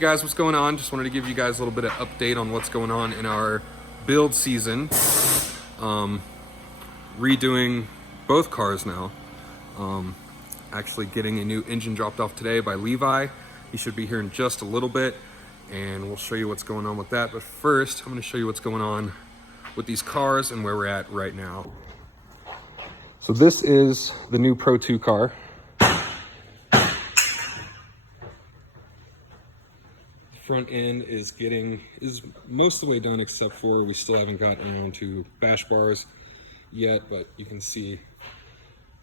guys, what's going on? Just wanted to give you guys a little bit of update on what's going on in our build season. Redoing both cars now. Actually getting a new engine dropped off today by Levi. He should be here in just a little bit, and we'll show you what's going on with that. But first, I'm going to show you what's going on with these cars and where we're at right now. So this is the new Pro 2 car. Front end is most of the way done, except for we still haven't gotten around to bash bars yet, but you can see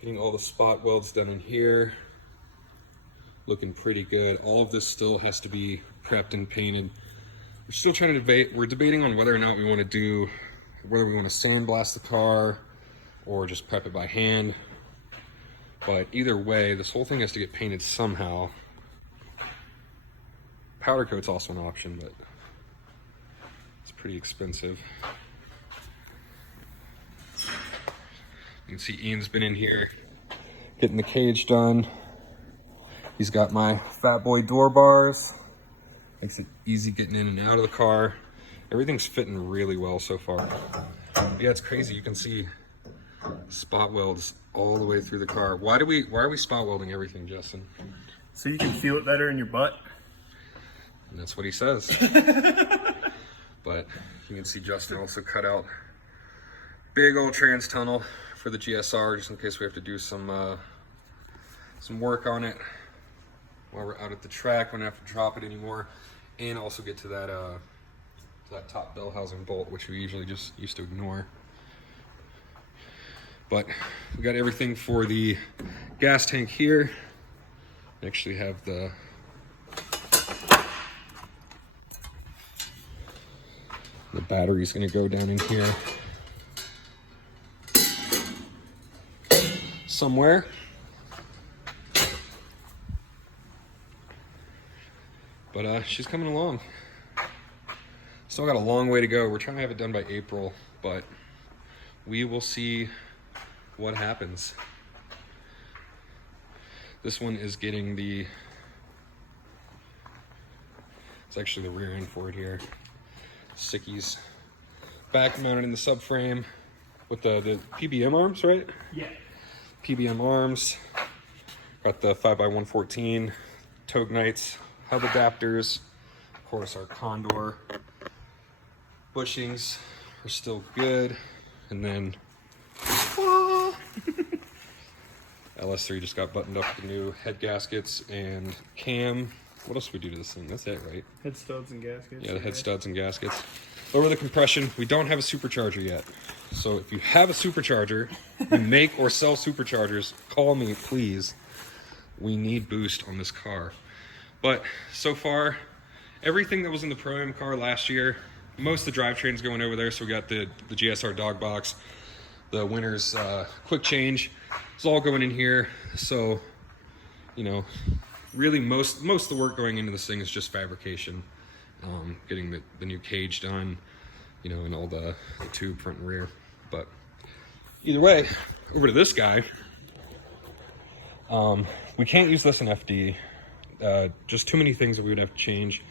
getting all the spot welds done in here, looking pretty good. All of this still has to be prepped and painted. We're still trying to debate. We're debating on whether or not we want to sandblast the car or just prep it by hand. But either way, this whole thing has to get painted somehow. Powder coat's also an option, but it's pretty expensive. You can see Ian's been in here getting the cage done. He's got my fat boy door bars. Makes it easy getting in and out of the car. Everything's fitting really well so far. Yeah, it's crazy. You can see spot welds all the way through the car. Why are we spot welding everything, Justin? So you can feel it better in your butt. And that's what he says. But you can see Justin also cut out big old trans tunnel for the GSR, just in case we have to do some work on it while we're out at the track. We don't have to drop it anymore, and also get to that top bell housing bolt, which we usually just used to ignore. But we got everything for the gas tank here. We actually have the battery's gonna go down in here somewhere. But she's coming along. Still got a long way to go. We're trying to have it done by April, but we will see what happens. This one is getting it's actually the rear end for it here. Sickies back mounted in the subframe with the PBM arms, right? Yeah. PBM arms. Got the 5x114 Tognites hub adapters. Of course, our Condor bushings are still good. And then LS3 just got buttoned up with the new head gaskets and cam. What else do we do to this thing? That's it, right? Head studs and gaskets. Yeah, the head studs and gaskets. Lower the compression. We don't have a supercharger yet. So if you have a supercharger, you make or sell superchargers, call me, please. We need boost on this car. But so far, everything that was in the Pro-Am car last year, most of the drivetrain's going over there. So we got the GSR dog box, the Winner's quick change. It's all going in here. So, you know, really most of the work going into this thing is just fabrication. Getting the new cage done, you know, and all the tube front and rear. But either way, over to this guy. We can't use this in FD. Just too many things that we would have to change.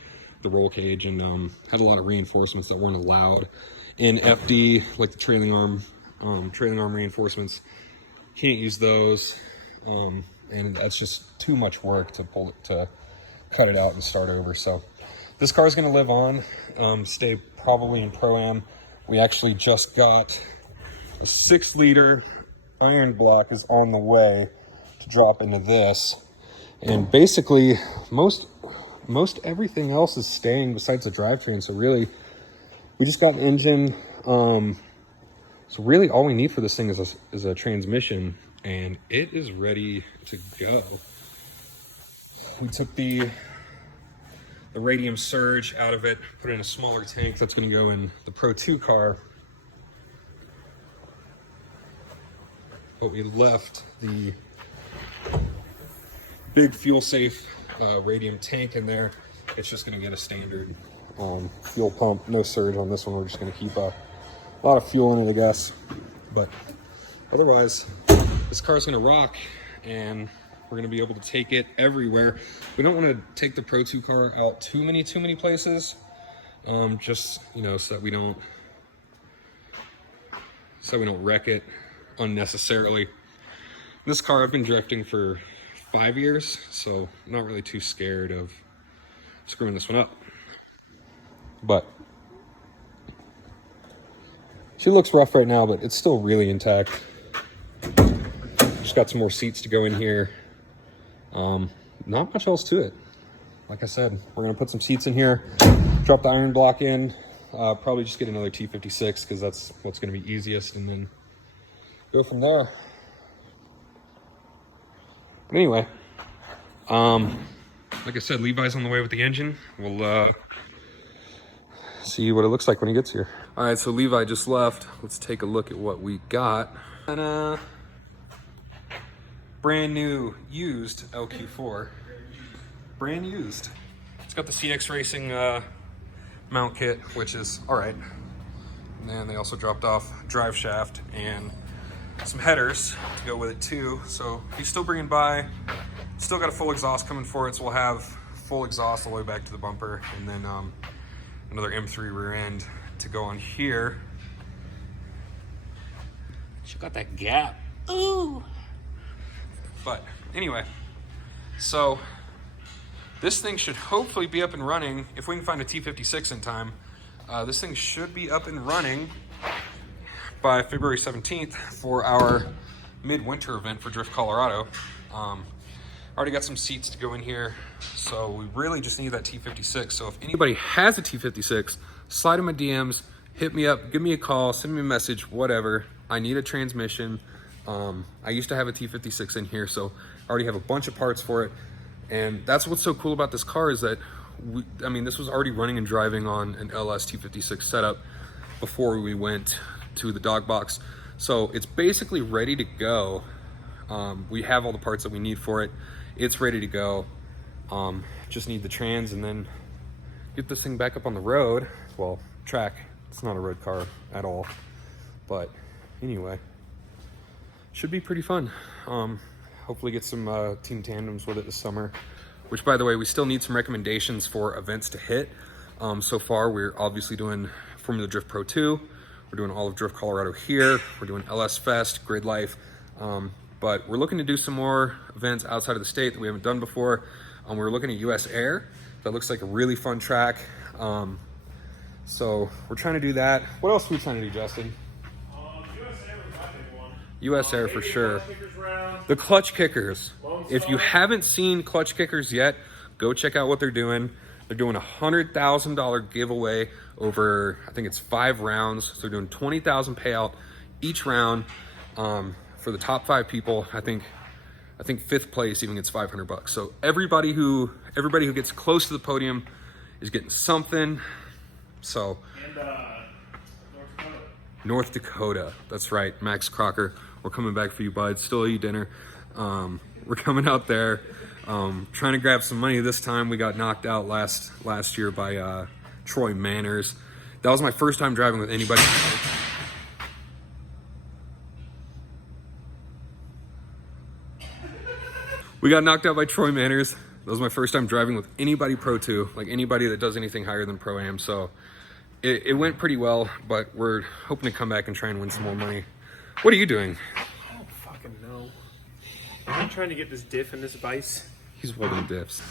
The roll cage, and had a lot of reinforcements that weren't allowed in FD, like the trailing arm reinforcements. Can't use those, and that's just too much work to cut it out and start over. So this car is going to live on, stay probably in Pro-Am. We actually just got a 6-liter iron block is on the way to drop into this, and basically most everything else is staying besides the drivetrain. So really, we just got an engine. So really, all we need for this thing is a transmission, and it is ready to go. We took the radium surge out of it, put in a smaller tank that's going to go in the Pro 2 car. But we left the big fuel safe radium tank in there. It's just going to get a standard fuel pump, no surge on this one. We're just going to keep a lot of fuel in it, I guess. But otherwise, this car's going to rock, and We're gonna be able to take it everywhere. We don't want to take the Pro 2 car out too many places, just so that we don't wreck it unnecessarily. This car I've been drifting for 5 years, so I'm not really too scared of screwing this one up. But she looks rough right now, but it's still really intact. Just got some more seats to go in here. Not much else to it. Like I said, we're gonna put some seats in here, drop the iron block in, probably just get another T56 because that's what's gonna be easiest, and then go from there. But anyway, like I said, Levi's on the way with the engine. We'll see what it looks like when he gets here. All right, so Levi just left. Let's take a look at what we got. And brand new used LQ4, brand used. It's got the CX Racing mount kit, which is all right. And then they also dropped off drive shaft and some headers to go with it too. So he's still bringing by, still got a full exhaust coming for it. So we'll have full exhaust all the way back to the bumper, and then another M3 rear end to go on here. She got that gap. Ooh. But anyway, so this thing should hopefully be up and running. If we can find a T56 in time, this thing should be up and running by February 17th for our midwinter event for Drift Colorado. Already got some seats to go in here, so we really just need that T56. So if anybody has a T56, slide in my DMs, hit me up, give me a call, send me a message, whatever. I need a transmission. I used to have a T56 in here, so I already have a bunch of parts for it. And that's what's so cool about this car is that, this was already running and driving on an LS T56 setup before we went to the dog box. So it's basically ready to go. We have all the parts that we need for it. It's ready to go. Just need the trans and then get this thing back up on the road. Well, track. It's not a road car at all. But anyway, should be pretty fun. Hopefully get some team tandems with it this summer, which, by the way, we still need some recommendations for events to hit. So far, we're obviously doing Formula Drift Pro 2. We're doing all of Drift Colorado here. We're doing LS Fest, Grid Life. But we're looking to do some more events outside of the state that we haven't done before. We're looking at US Air. That looks like a really fun track. So we're trying to do that. What else are we trying to do, Justin? US Air for sure. The Clutch Kickers. If you haven't seen Clutch Kickers yet, go check out what they're doing. They're doing a $100,000 giveaway over, I think it's 5 rounds. So they're doing $20,000 payout each round for the top 5 people. I think 5th place even gets $500. So everybody who gets close to the podium is getting something. So North Dakota. That's right, Max Crocker. We're coming back for you, bud. Still eat dinner. We're coming out there, trying to grab some money this time. We got knocked out last year by Troy Manners. That was my first time driving with anybody. We got knocked out by Troy Manners. That was my first time driving with anybody Pro 2, like anybody that does anything higher than Pro-Am. So it went pretty well, but we're hoping to come back and try and win some more money. What are you doing? I don't fucking know. I'm trying to get this diff in this vise. He's welding diffs.